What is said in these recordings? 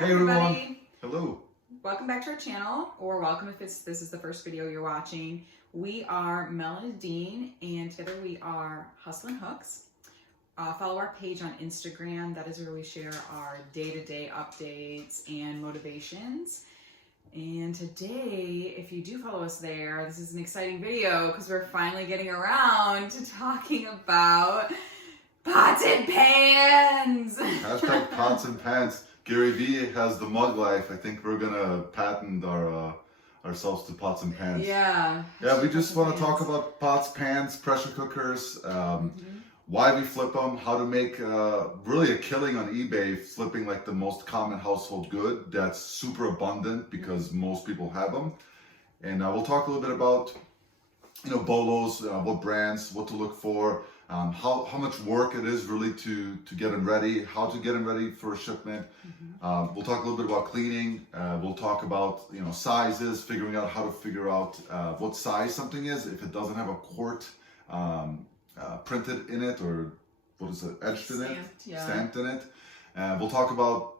Hey everyone. Hello. Welcome back to our channel, or welcome if this is the first video you're watching. We are Mel and Dean, and together we are Hustlin' Hooks. Follow our page on Instagram. That is where we share our day-to-day updates and motivations. And today, if you do follow us there, this is an exciting video because we're finally getting around to talking about pots and pans. Hashtag pots and pans. Gary Vee has the mug life. I think we're gonna patent ourselves to pots and pans. Yeah. Yeah, we just want to talk about pots, pans, pressure cookers, why we flip them, how to make really a killing on eBay, flipping like the most common household good that's super abundant because most people have them. And we'll talk a little bit about, BOLOs, what brands, what to look for, how much work it is really to get them ready, how to get them ready for a shipment. We'll talk a little bit about cleaning. We'll talk about sizes, figuring out how to figure out what size something is if it doesn't have a quart printed in it, or what is it, etched in it, stamped in it. We'll talk about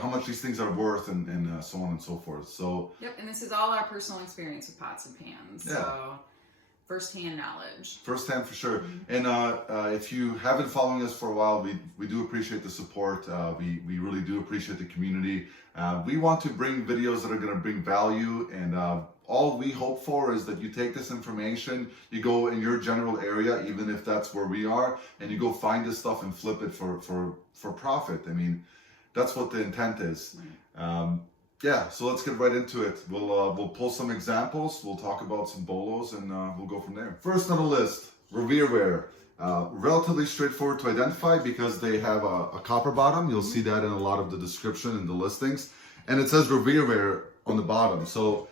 how much these things are worth and so on and so forth. So yep, and this is all our personal experience with pots and pans. Yeah. So first-hand knowledge. First-hand for sure. And if you have been following us for a while, we do appreciate the support. We really do appreciate the community. We want to bring videos that are going to bring value, and all we hope for is that you take this information, you go in your general area, even if that's where we are, and you go find this stuff and flip it for profit. I mean, that's what the intent is. Yeah, so let's get right into it. We'll pull some examples, we'll talk about some BOLOs, and we'll go from there. First on the list, Ware. Relatively straightforward to identify because they have a copper bottom. You'll see that in a lot of the description and the listings. And it says Ware on the bottom. So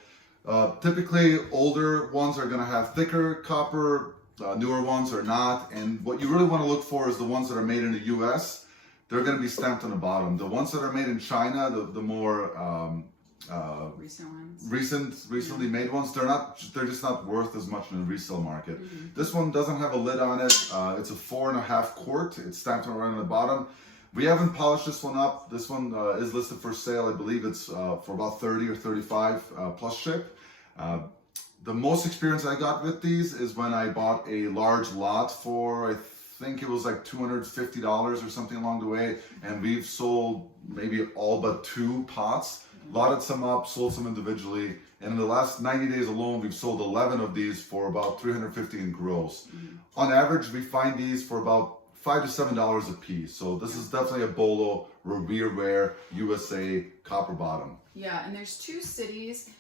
typically older ones are going to have thicker copper, newer ones are not. And what you really want to look for is the ones that are made in the US. They're going to be stamped on the bottom. The ones that are made in China, the more recent ones, recently made ones, they're just not worth as much in the resale market. This one doesn't have a lid on it. It's a 4.5 quart. It's stamped right on the bottom. We haven't polished this one up. This one is listed for sale. I believe it's for about 30 or 35 plus ship. The most experience I got with these is when I bought a large lot for, I think it was like $250 or something along the way, and we've sold maybe all but 2 pots, lotted some up, sold some individually, and in the last 90 days alone we've sold 11 of these for about $350 in gross. On average we find these for about $5 to $7 a piece, so this is definitely a BOLO Ware USA copper bottom. Yeah, and there's 2 cities,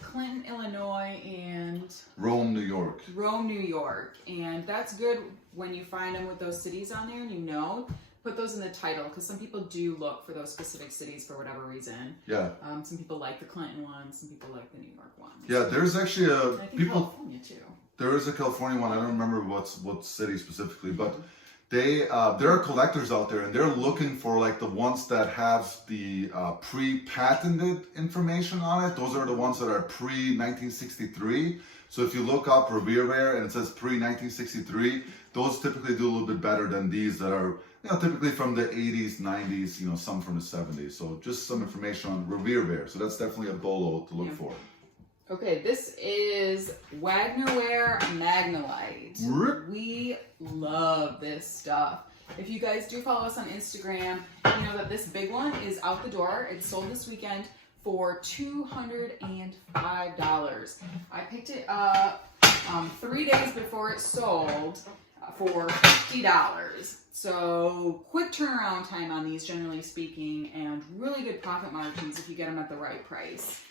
Clinton, Illinois, and Rome, New York. Rome, New York, and that's good when you find them with those cities on there, and put those in the title, because some people do look for those specific cities for whatever reason. Yeah. Some people like the Clinton one, some people like the New York one. Yeah, there's actually California too. There is a California one. I don't remember what city specifically, but there are collectors out there, and they're looking for like the ones that have the pre-patented information on it. Those are the ones that are pre-1963. So if you look up Ware and it says pre-1963, those typically do a little bit better than these that are typically from the 80s, 90s, some from the 70s. So just some information on Ware. So that's definitely a BOLO to look for. Okay, this is Wagner Magnalite. We love this stuff. If you guys do follow us on Instagram, you know that this big one is out the door. It sold this weekend for $205. I picked it up 3 days before it sold for $50. So quick turnaround time on these, generally speaking, and really good profit margins if you get them at the right price.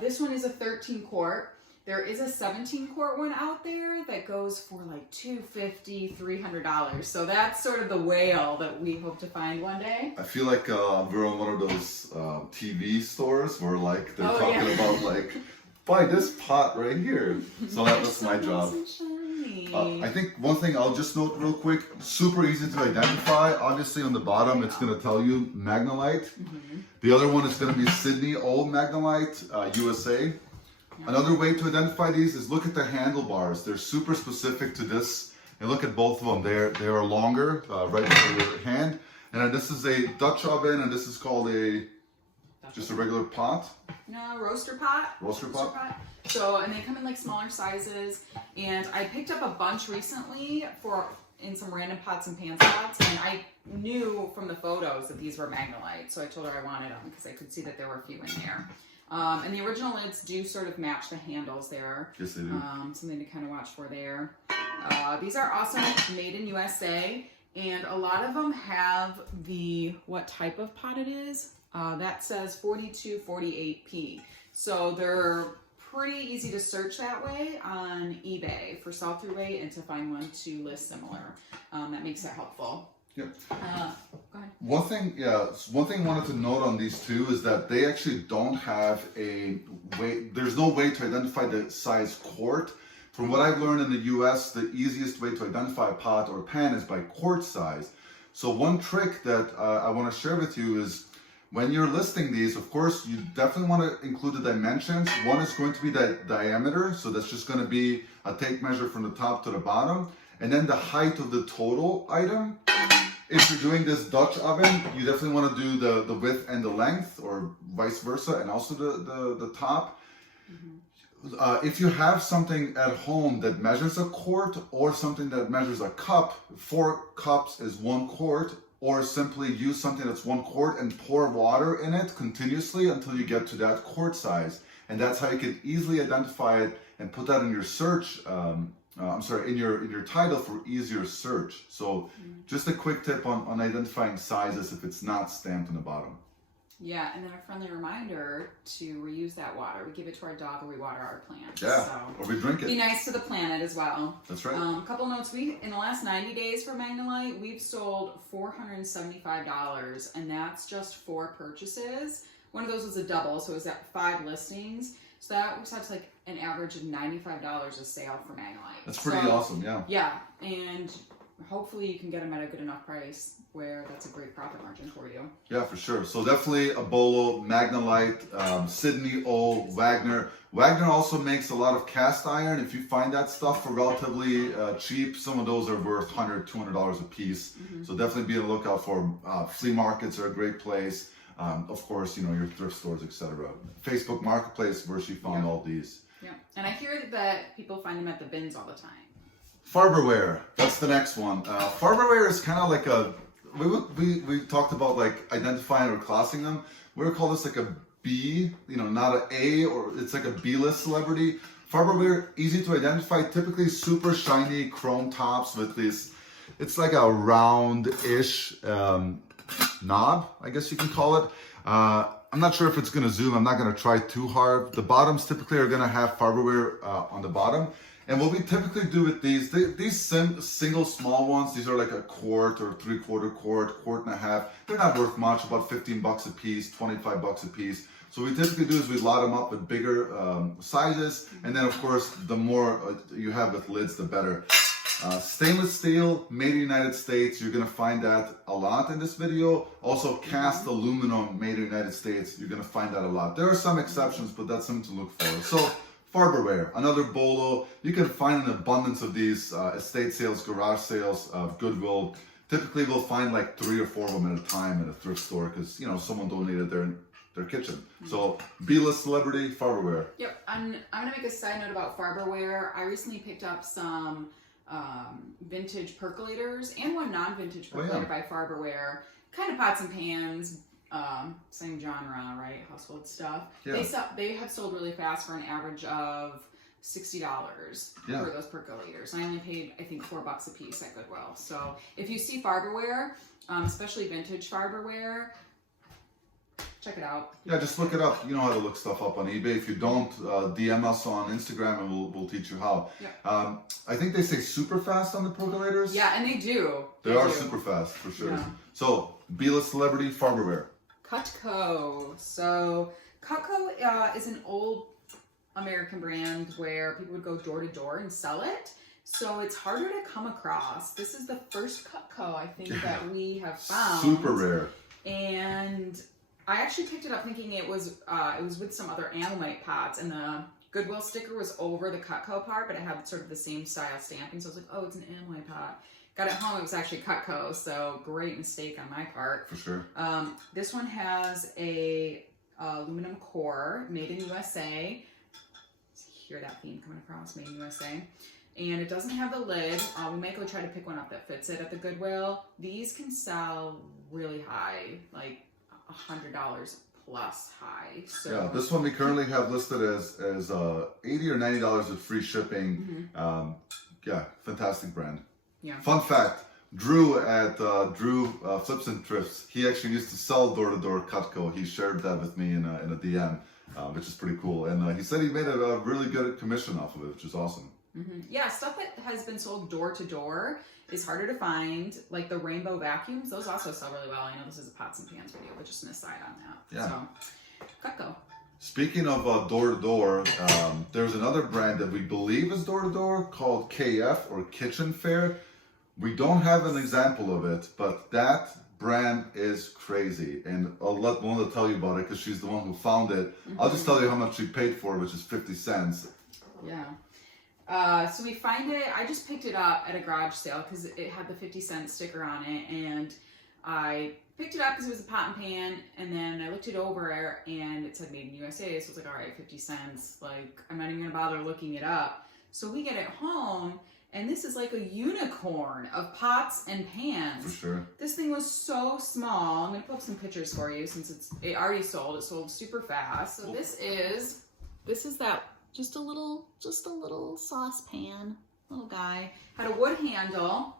This one is a 13 quart. There is a 17 quart one out there that goes for like $250, $300. So that's sort of the whale that we hope to find one day. I feel like we're on one of those TV stores where like they're talking about like, buy this pot right here. So that's my job. I think one thing I'll just note real quick, super easy to identify. Obviously on the bottom it's going to tell you Magnalite. The other one is going to be Sydney Old Magnalite, USA. Another way to identify these is look at the handlebars. They're super specific to this. And look at both of them. They are longer, right for your hand. And this is a Dutch oven, and this is called a Just a regular pot? No, roaster pot. Roaster pot? So, and they come in like smaller sizes. And I picked up a bunch recently in some random pots and pan spots. And I knew from the photos that these were Magnalite. So I told her I wanted them because I could see that there were a few in there. And the original lids do sort of match the handles there. Yes, they do. Something to kind of watch for there. These are also made in USA. And a lot of them have what type of pot it is. That says 4248P. So they're pretty easy to search that way on eBay for sell-through weight and to find one to list similar. That makes it helpful. Yep. Go ahead. One thing I wanted to note on these two is that they actually don't have a way, there's no way to identify the size quart. From what I've learned in the US, the easiest way to identify a pot or pan is by quart size. So one trick that I want to share with you is when you're listing these, of course, you definitely want to include the dimensions. One is going to be the diameter. So that's just going to be a tape measure from the top to the bottom. And then the height of the total item. If you're doing this Dutch oven, you definitely want to do the width and the length, or vice versa, and also the top. If you have something at home that measures a quart or something that measures a cup, 4 cups is 1 quart, or simply use something that's 1 quart and pour water in it continuously until you get to that quart size. And that's how you can easily identify it and put that in your search, in your title for easier search. So just a quick tip on identifying sizes if it's not stamped on the bottom. Yeah, and then a friendly reminder to reuse that water. We give it to our dog or we water our plants. Yeah, so or we drink it. Be nice to the planet as well. That's right. A couple notes. In the last 90 days for Magnalite, we've sold $475, and that's just 4 purchases. One of those was a double, so it was at 5 listings. So that works out to like an average of $95 a sale for Magnalite. That's pretty awesome, yeah. Yeah, and hopefully you can get them at a good enough price where that's a great profit margin for you. Yeah, for sure. So definitely a BOLO, Magnalite, Sydney O, Wagner. Wagner also makes a lot of cast iron. If you find that stuff for relatively cheap, some of those are worth $100, $200 a piece. So definitely be on the lookout for flea markets are a great place. Of course, your thrift stores, etc. Facebook Marketplace, where she found all these. Yeah, and I hear that people find them at the bins all the time. Farberware, that's the next one. Farberware is kind of like we talked about like identifying or classing them. We would call this like a B, not an A, or it's like a B-list celebrity. Farberware, easy to identify, typically super shiny chrome tops with this, it's like a round-ish knob, I guess you can call it. I'm not sure if it's going to zoom. I'm not going to try too hard. The bottoms typically are going to have Farberware on the bottom. And what we typically do with these single small ones, these are like a quart or 3/4 quart, quart and a half. They're not worth much, about 15 bucks a piece, 25 bucks a piece. So what we typically do is we lot them up with bigger sizes. And then of course, the more you have with lids, the better. Stainless steel, made in the United States. You're gonna find that a lot in this video. Also cast aluminum, made in the United States. You're gonna find that a lot. There are some exceptions, but that's something to look for. So Farberware, another BOLO. You can find an abundance of these estate sales, garage sales, Goodwill. Typically we'll find like 3 or 4 of them at a time at a thrift store because someone donated their kitchen. So B-list celebrity, Farberware. Yep, I'm gonna make a side note about Farberware. I recently picked up some vintage percolators and one non-vintage percolator by Farberware. Kind of pots and pans, same genre, right? Household stuff. Yeah. They have sold really fast for an average of $60 for those percolators. And I only paid, I think, $4 a piece at Goodwill. So if you see Farberware, especially vintage Farberware, check it out. Yeah, just look it up. You know how to look stuff up on eBay. If you don't, DM us on Instagram and we'll teach you how. Yeah. I think they say super fast on the percolators. Yeah, and they do. They are super fast, for sure. Yeah. So, B-list celebrity, Farberware. Cutco. So, Cutco is an old American brand where people would go door to door and sell it. So it's harder to come across. This is the first Cutco, I think, that we have found. Super rare. And I actually picked it up thinking it was with some other Amway pots, and the Goodwill sticker was over the Cutco part, but it had sort of the same style stamping. So I was like, oh, it's an Amway pot. Got it home, it was actually Cutco, so great mistake on my part. For sure. This one has a aluminum core, made in USA. Hear that theme coming across, made in USA. And it doesn't have the lid. We might go try to pick one up that fits it at the Goodwill. These can sell really high, like $100 plus high. So yeah, this one we currently have listed as $80 or $90 with free shipping. Yeah, fantastic brand. Yeah. Fun fact: Drew at Drew Flips and Thrifts, he actually used to sell door-to-door Cutco. He shared that with me in a DM, which is pretty cool. And he said he made a really good commission off of it, which is awesome. Yeah, stuff that has been sold door to door is harder to find. Like the rainbow vacuums, those also sell really well. I know this is a pots and pans video, but just an aside on that. Yeah. So, Cutco. Speaking of door to door, there's another brand that we believe is door to door called KF or Kitchen Fair. We don't have an example of it, but that brand is crazy. And I'll let Melinda tell you about it because she's the one who found it. I'll just tell you how much she paid for it, which is 50 cents. Yeah. So we find it, I just picked it up at a garage sale because it had the 50-cent sticker on it, and I picked it up because it was a pot and pan, and then I looked it over and it said made in USA, so I was like, all right, 50 cents, like I'm not even gonna bother looking it up. So we get it home, and this is like a unicorn of pots and pans. For sure. This thing was so small. I'm gonna put up some pictures for you since it already sold. It sold super fast. So this is that. Just a little saucepan, little guy. Had a wood handle.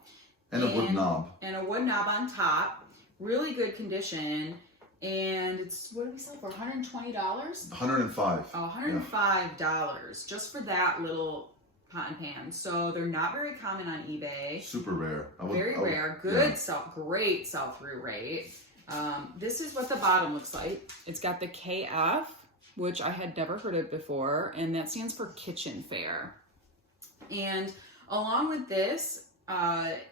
And a wood knob. And a wood knob on top. Really good condition. And it's, what did we sell for, $120? $105. Oh, $105 just for that little pot and pan. So they're not very common on eBay. Super rare. Very rare. Good great sell-through rate. This is what the bottom looks like. It's got the KF, which I had never heard of before, and that stands for Kitchen Fair. And along with this,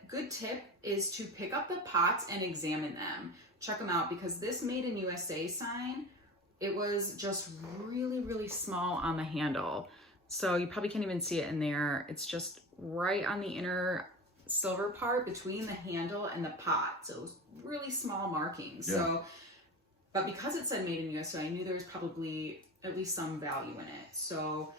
good tip is to pick up the pots and examine them. Check them out, because this made in USA sign, it was just really, really small on the handle. So you probably can't even see it in there. It's just right on the inner silver part between the handle and the pot. So it was really small markings. Yeah. So, but because it said made in USA, I knew there was probably at least some value in it. So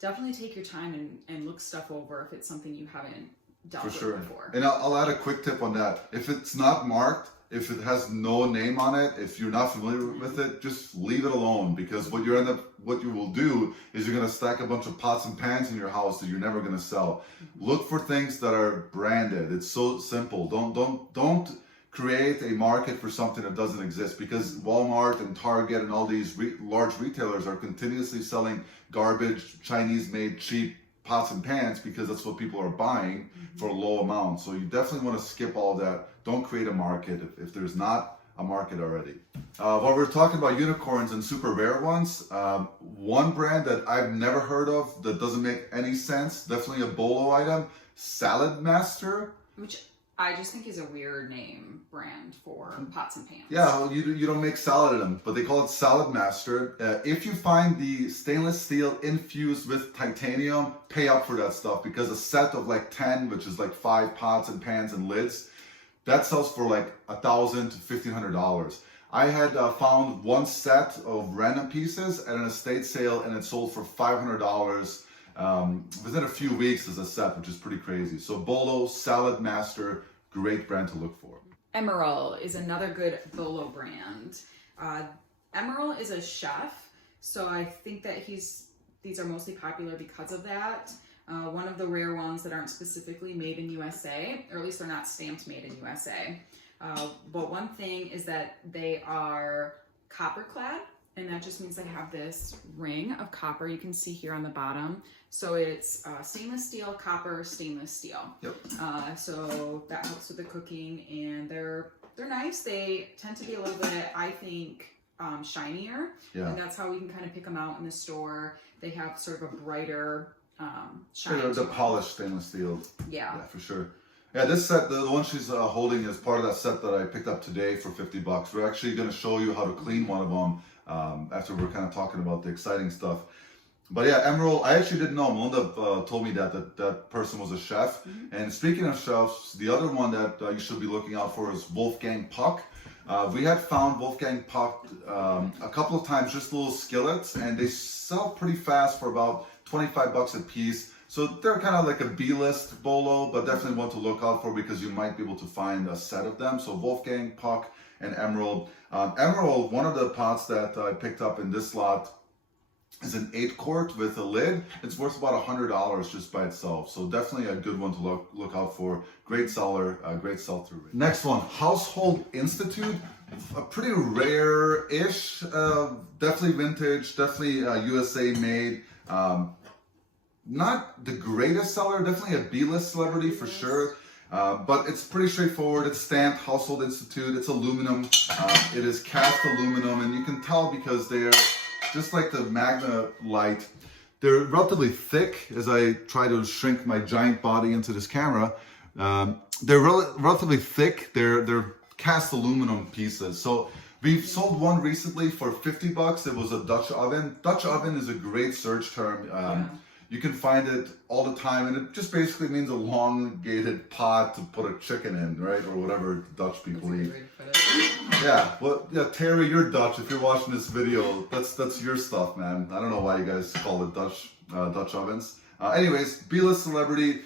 definitely take your time and look stuff over if it's something you haven't dealt with before. And I'll add a quick tip on that. If it's not marked, if it has no name on it, if you're not familiar with it, just leave it alone, because what you will do is you're gonna stack a bunch of pots and pans in your house that you're never gonna sell. Look for things that are branded. It's so simple. Don't create a market for something that doesn't exist, because Walmart and Target and all these large retailers are continuously selling garbage, Chinese-made cheap pots and pans, because that's what people are buying for low amounts. So you definitely want to skip all that. Don't create a market if there's not a market already. While we're talking about unicorns and super rare ones, one brand that I've never heard of that doesn't make any sense, definitely a BOLO item, Salad Master. Which I just think is a weird name brand for pots and pans. Yeah, you don't make salad in them, but they call it Salad Master. If you find the stainless steel infused with titanium, pay up for that stuff, because a set of like 10, which is like 5 pots and pans and lids, that sells for like $1,000 to $1,500. I had found one set of random pieces at an estate sale, and it sold for $500 within a few weeks as a set, which is pretty crazy. So BOLO, Salad Master, great brand to look for. Emerald is another good BOLO brand. Emerald is a chef, so I think that these are mostly popular because of that. One of the rare ones that aren't specifically made in USA, or at least they're not stamped made in USA. But one thing is that they are copper clad, and that just means they have this ring of copper you can see here on the bottom. So it's stainless steel, copper, stainless steel. Yep. So that helps with the cooking, and they're nice. They tend to be a little bit, I think, shinier. Yeah. And that's how we can kind of pick them out in the store. They have sort of a brighter shine. The polished stainless steel. Yeah. Yeah, for sure. Yeah, this set, the one she's holding, is part of that set that I picked up today for $50. We're actually going to show you how to clean one of them after we're kind of talking about the exciting stuff. But yeah, Emerald, I actually didn't know. Melinda told me that person was a chef. And speaking of chefs, the other one that you should be looking out for is Wolfgang Puck. We had found Wolfgang Puck a couple of times, just little skillets, and they sell pretty fast for about 25 bucks a piece. So they're kind of like a B-list BOLO, but definitely one to look out for because you might be able to find a set of them. So Wolfgang, Puck, and Emerald. Emerald, one of the pots that I picked up in this lot is an 8-quart with a lid. It's worth about $100 just by itself. So definitely a good one to look out for. Great seller, great sell-through rate. Next one, Household Institute. A pretty rare-ish, definitely vintage, definitely USA made. Not the greatest seller, definitely a B-list celebrity for sure. But it's pretty straightforward. It's stamped Household Institute. It's aluminum. It is cast aluminum, and you can tell because they're just like the Magnalite. They're relatively thick. As I try to shrink my giant body into this camera, they're relatively thick. They're cast aluminum pieces. So we've sold one recently for 50 bucks. It was a Dutch oven. Dutch oven is a great search term. You can find it all the time, and it just basically means a elongated pot to put a chicken in, right? Or whatever Dutch people eat. Yeah, well, yeah, Terry, you're Dutch. If you're watching this video, that's your stuff, man. I don't know why you guys call it Dutch ovens. Anyways, B-list celebrity.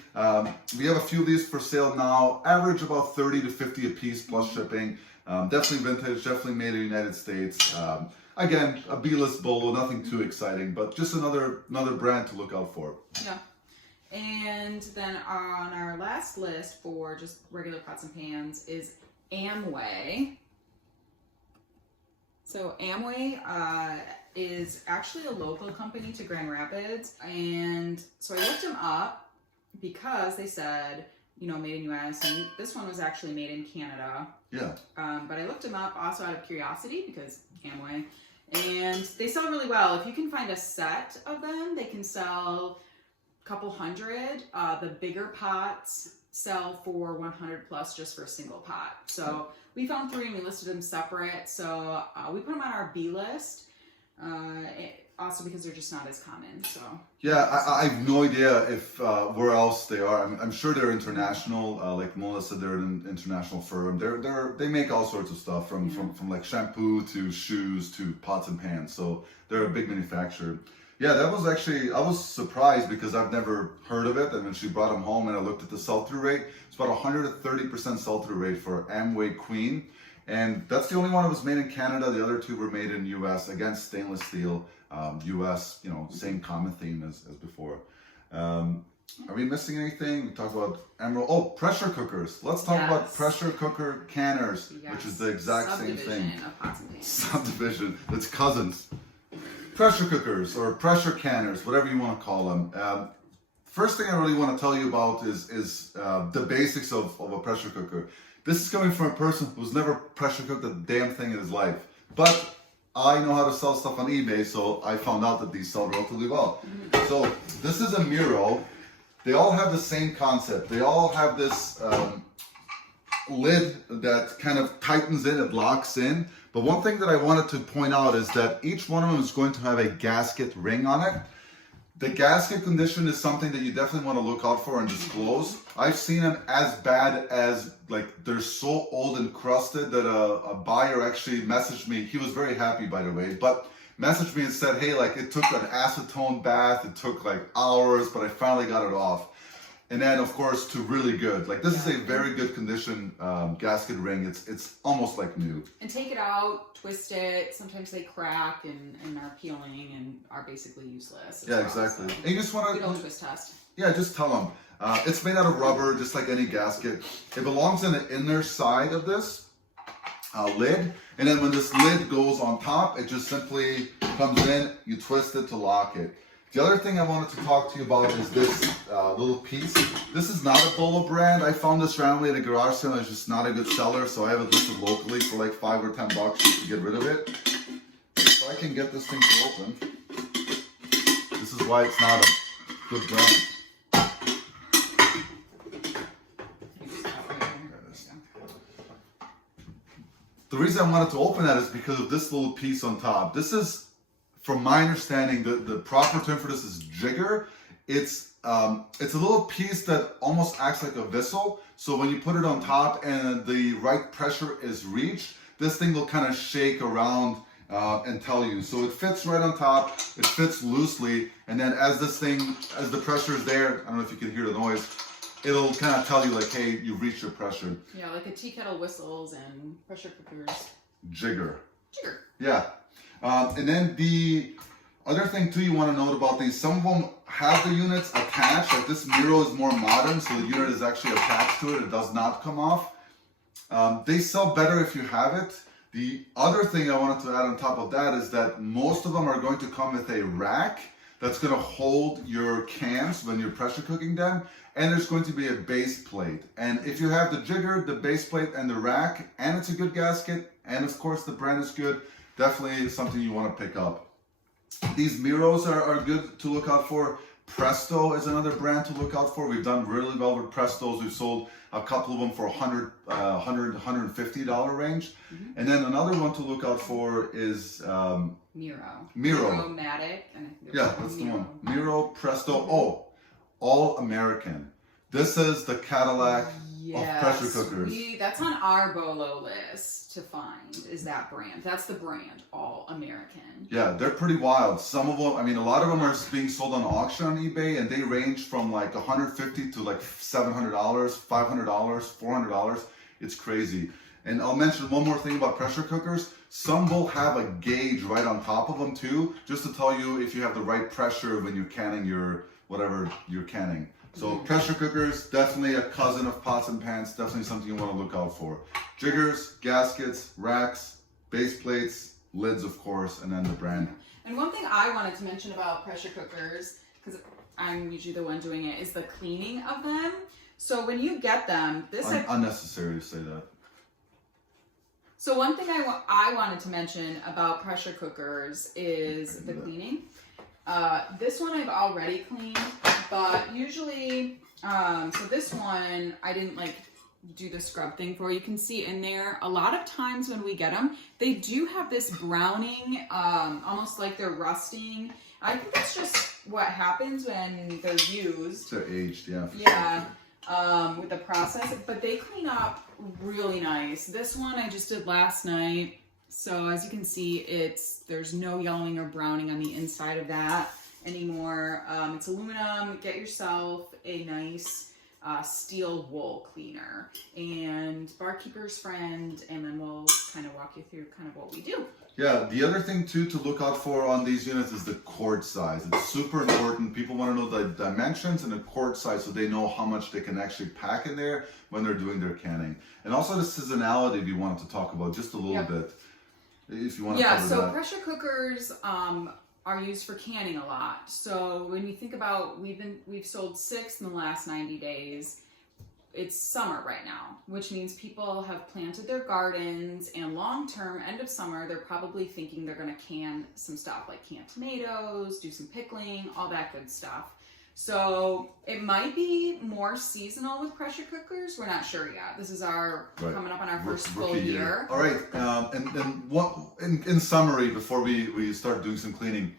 We have a few of these for sale now. Average about 30 to 50 a piece plus shipping. Definitely vintage, definitely made in the United States. Again, a B-list BOLO, nothing too exciting, but just another brand to look out for. Yeah. And then on our last list for just regular pots and pans is Amway. So Amway is actually a local company to Grand Rapids, and so I looked them up because they said, you know, made in US, and this one was actually made in Canada. Yeah. But I looked them up also out of curiosity because Amway, and they sell really well. If you can find a set of them, they can sell a couple hundred. The bigger pots sell for 100 plus just for a single pot. So we found 3 and we listed them separate. So we put them on our B list. Also because they're just not as common. So yeah, I have no idea if where else they are. I'm sure they're international. Like Melissa, they're an international firm. They make all sorts of stuff from like shampoo to shoes to pots and pans. So they're a big manufacturer. Yeah, that was actually, I was surprised because I've never heard of it. And when she brought them home and I looked at the sell-through rate, it's about 130% sell-through rate for Amway Queen. And that's the only one that was made in Canada. The other 2 were made in US. Again, stainless steel, US, you know, same common theme as before. Are we missing anything? We talked about Emerald. Oh, pressure cookers. Let's talk about pressure cooker canners, which is the exact same thing. Subdivision. It's cousins. Pressure cookers or pressure canners, whatever you want to call them. First thing I really want to tell you about is the basics of a pressure cooker. This is coming from a person who's never pressure cooked a damn thing in his life. But I know how to sell stuff on eBay, so I found out that these sell relatively well. So this is a Miro. They all have the same concept. They all have this lid that kind of tightens in, it locks in. But one thing that I wanted to point out is that each one of them is going to have a gasket ring on it. The gasket condition is something that you definitely want to look out for and disclose. I've seen them as bad as, like, they're so old and crusted that a buyer actually messaged me. He was very happy, by the way, but messaged me and said, hey, like, it took an acetone bath. It took like hours, but I finally got it off. And then, of course, to really good. Like, this is a very good condition gasket ring. It's almost like new. And take it out, twist it. Sometimes they crack and are peeling and are basically useless. Yeah, exactly. So. And you just want to... Good old twist test. Yeah, just tell them. It's made out of rubber, just like any gasket. It belongs in the inner side of this lid. And then when this lid goes on top, it just simply comes in. You twist it to lock it. The other thing I wanted to talk to you about is this little piece. This is not a BOLO brand. I found this randomly at a garage sale. It's just not a good seller, so I have it listed locally for like $5 or $10 just to get rid of it. If I can get this thing to open, this is why it's not a good brand. The reason I wanted to open that is because of this little piece on top. This is, from my understanding, the proper term for this is jigger. It's a little piece that almost acts like a whistle. So when you put it on top and the right pressure is reached, this thing will kind of shake around and tell you. So it fits right on top, it fits loosely, and then as the pressure is there, I don't know if you can hear the noise, it'll kind of tell you like, hey, you've reached your pressure. Yeah, like a tea kettle whistles and pressure cookers. Jigger. Yeah. And then the other thing too you want to note about these, some of them have the units attached. Like this Miro is more modern, so the unit is actually attached to it. It does not come off. They sell better if you have it. The other thing I wanted to add on top of that is that most of them are going to come with a rack that's going to hold your cans when you're pressure cooking them. And there's going to be a base plate. And if you have the jigger, the base plate, and the rack, and it's a good gasket, and of course the brand is good, definitely something you want to pick up. These Miros are good to look out for. Presto is another brand to look out for. We've done really well with Prestos. We've sold a couple of them for $150 range. And then another one to look out for is Miro. Miro-matic. Yeah, that's the one. Miro, Presto. All American. This is the Cadillac of pressure cookers. That's on our BOLO list to find, is that brand. That's the brand, All American. Yeah, they're pretty wild. Some of them, I mean, a lot of them are being sold on auction on eBay, and they range from like $150 to like $700, $500, $400. It's crazy. And I'll mention one more thing about pressure cookers. Some will have a gauge right on top of them too, just to tell you if you have the right pressure when you're canning whatever you're canning. So pressure cookers, definitely a cousin of pots and pans, definitely something you want to look out for. Jiggers, gaskets, racks, base plates, lids of course, and then the brand. And one thing I wanted to mention about pressure cookers, because I'm usually the one doing it, is the cleaning of them. So when you get them, unnecessary to say that. So one thing I wanted to mention about pressure cookers is the cleaning. This one I've already cleaned, but usually, so this one I didn't like do the scrub thing for. You can see in there, a lot of times when we get them, they do have this browning, almost like they're rusting. I think that's just what happens when they're used. They're aged, yeah. Yeah, with the process, but they clean up really nice. This one I just did last night. So as you can see, there's no yellowing or browning on the inside of that anymore. It's aluminum. Get yourself a nice steel wool cleaner and barkeeper's friend, and then we'll kind of walk you through kind of what we do. Yeah, the other thing too to look out for on these units is the cord size. It's super important. People want to know the dimensions and the cord size so they know how much they can actually pack in there when they're doing their canning. And also the seasonality we wanted to talk about just a little bit. If you want to cover that. Pressure cookers are used for canning a lot. So when you think about, we've sold 6 in the last 90 days. It's summer right now, which means people have planted their gardens, and long term, end of summer, they're probably thinking they're going to can some stuff like canned tomatoes, do some pickling, all that good stuff. So it might be more seasonal with pressure cookers. We're not sure yet. This is coming up on our first full year. All right, and what in summary, before we start doing some cleaning,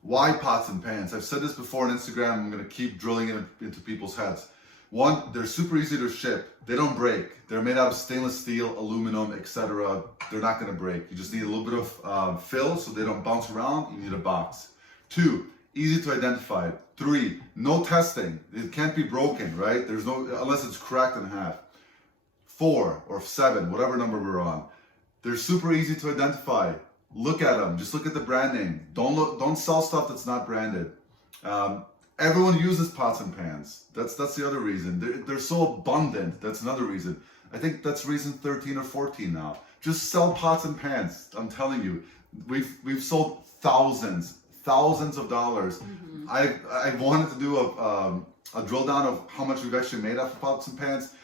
why pots and pans? I've said this before on Instagram. I'm going to keep drilling it into people's heads. One, they're super easy to ship. They don't break. They're made out of stainless steel, aluminum, etc. They're not going to break. You just need a little bit of fill so they don't bounce around. You need a box. 2, easy to identify. 3, no testing. It can't be broken, right? There's no, unless it's cracked in half. 4 or 7, whatever number we're on. They're super easy to identify. Look at them. Just look at the brand name. Don't sell stuff that's not branded. Everyone uses pots and pans. That's the other reason. They're so abundant. That's another reason. I think that's reason 13 or 14 now. Just sell pots and pans. I'm telling you, we've sold thousands of dollars. I wanted to do a drill down of how much we've actually made off of pots and pans.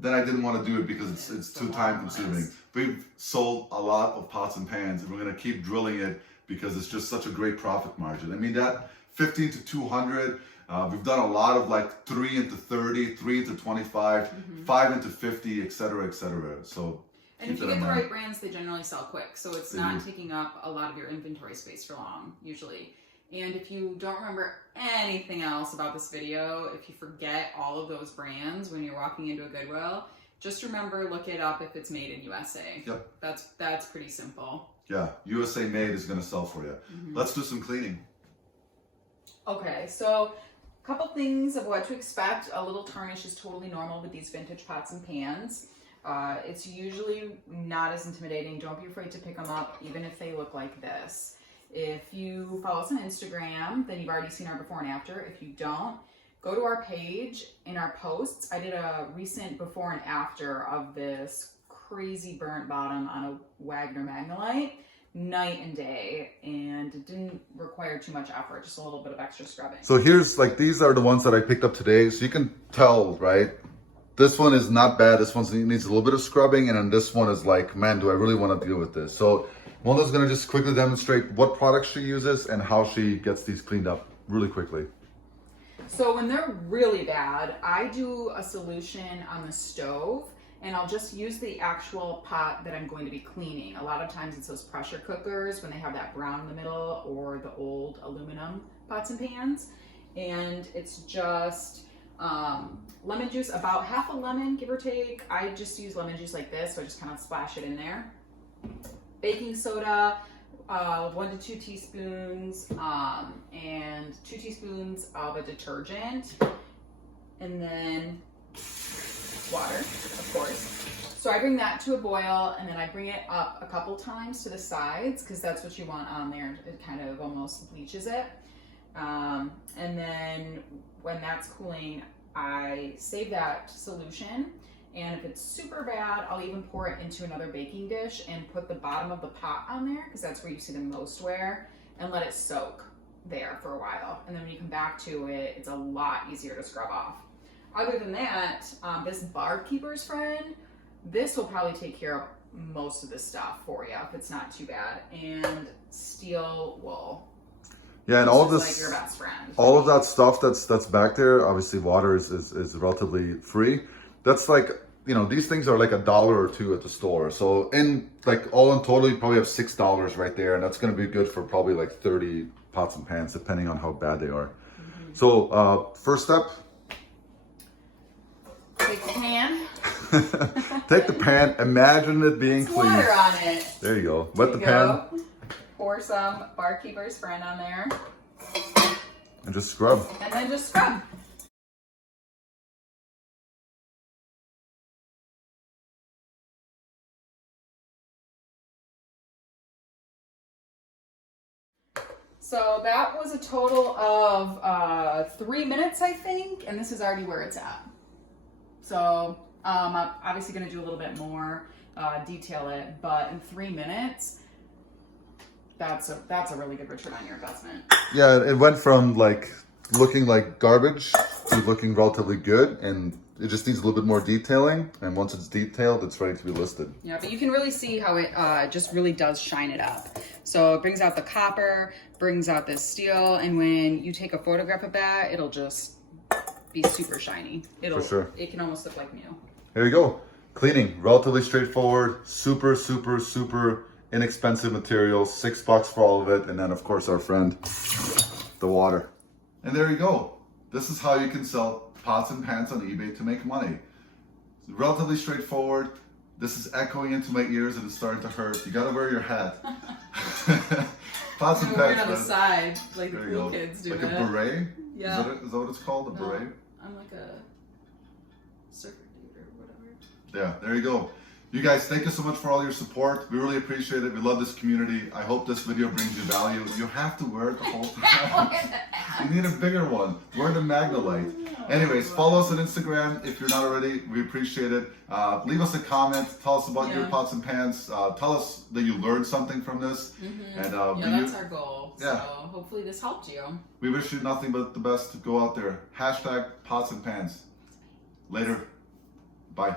Then I didn't want to do it because it's too time consuming. We've sold a lot of pots and pans, and we're going to keep drilling it because it's just such a great profit margin. I mean, that 15 to 200, we've done a lot of like 3 into 30, 3 into 25, 5 into 50, etc., etc. So, and if you get the right brands, they generally sell quick. So it's not taking up a lot of your inventory space for long, usually. And if you don't remember anything else about this video, if you forget all of those brands when you're walking into a Goodwill, Just remember, look it up if it's made in USA. Yep. That's pretty simple. Yeah, USA made is going to sell for you. Let's do some cleaning. Okay, so a couple things of what to expect. A little tarnish is totally normal with these vintage pots and pans. It's usually not as intimidating. Don't be afraid to pick them up, even if they look like this. If you follow us on Instagram, then you've already seen our before and after. If you don't, go to our page. In our posts, I did a recent before and after of this crazy burnt bottom on a Wagner Magnalite, night and day, and it didn't require too much effort, just a little bit of extra scrubbing. So here's like, these are the ones that I picked up today. So you can tell, right? This one is not bad. This one needs a little bit of scrubbing. And then this one is like, man, do I really want to deal with this? So Mona's going to just quickly demonstrate what products she uses and how she gets these cleaned up really quickly. So when they're really bad, I do a solution on the stove, and I'll just use the actual pot that I'm going to be cleaning. A lot of times it's those pressure cookers when they have that brown in the middle, or the old aluminum pots and pans. And it's just lemon juice, about half a lemon, give or take. I just use lemon juice like this, so I just kind of splash it in there. Baking soda, 1 to 2 teaspoons, and 2 teaspoons of a detergent, and then water, of course. So I bring that to a boil, and then I bring it up a couple times to the sides, because that's what you want on there. It kind of almost bleaches it. And then when that's cooling, I save that solution. And if it's super bad, I'll even pour it into another baking dish and put the bottom of the pot on there, because that's where you see the most wear, and let it soak there for a while. And then when you come back to it, it's a lot easier to scrub off. Other than that, this barkeeper's friend, this will probably take care of most of the stuff for you if it's not too bad. And steel wool. Yeah, and all of this, like your best friend. All of that stuff that's back there, obviously water is relatively free. That's like, you know, these things are like $1 or $2 at the store. So in like all in total, you probably have $6 right there, and that's going to be good for probably like 30 pots and pans, depending on how bad they are. So first step. Take the pan. Take the pan. Imagine it being It's clean. water on it. There you go. Wet the pan. Pour some barkeeper's friend on there. And just scrub. And then just scrub. So that was a total of 3 minutes, I think, and this is already where it's at. So I'm obviously going to do a little bit more, detail it, but in 3 minutes, that's a really good return on your investment. Yeah, it went from like looking like garbage to looking relatively good, and it just needs a little bit more detailing. And once it's detailed, it's ready to be listed. Yeah, but you can really see how it just really does shine it up. So it brings out the copper, brings out this steel, and when you take a photograph of that, it'll just be super shiny. For sure. It can almost look like new. Here you go. Cleaning, relatively straightforward, super, super, super inexpensive materials, $6 for all of it, and then of course our friend, the water. And there you go. This is how you can sell pots and pans on eBay to make money. It's relatively straightforward. This is echoing into my ears and it's starting to hurt. You gotta wear your hat. Pots and Wear it pans. on the side, like the There you cool go. kids do. Like a beret? Yeah. Is that what it's called? A beret? I'm like a circuit dude or whatever. Yeah, there you go. You guys, thank you so much for all your support. We really appreciate it. We love this community. I hope this video brings you value. You have to wear it the whole time. You need a bigger one. Wear the Magnalite. Anyways, follow us on Instagram if you're not already. We appreciate it. Leave us a comment. Tell us about your pots and pans. Tell us that you learned something from this. And that's our goal. Yeah. So hopefully this helped you. We wish you nothing but the best. Go out there. #pots and pans. Later. Bye.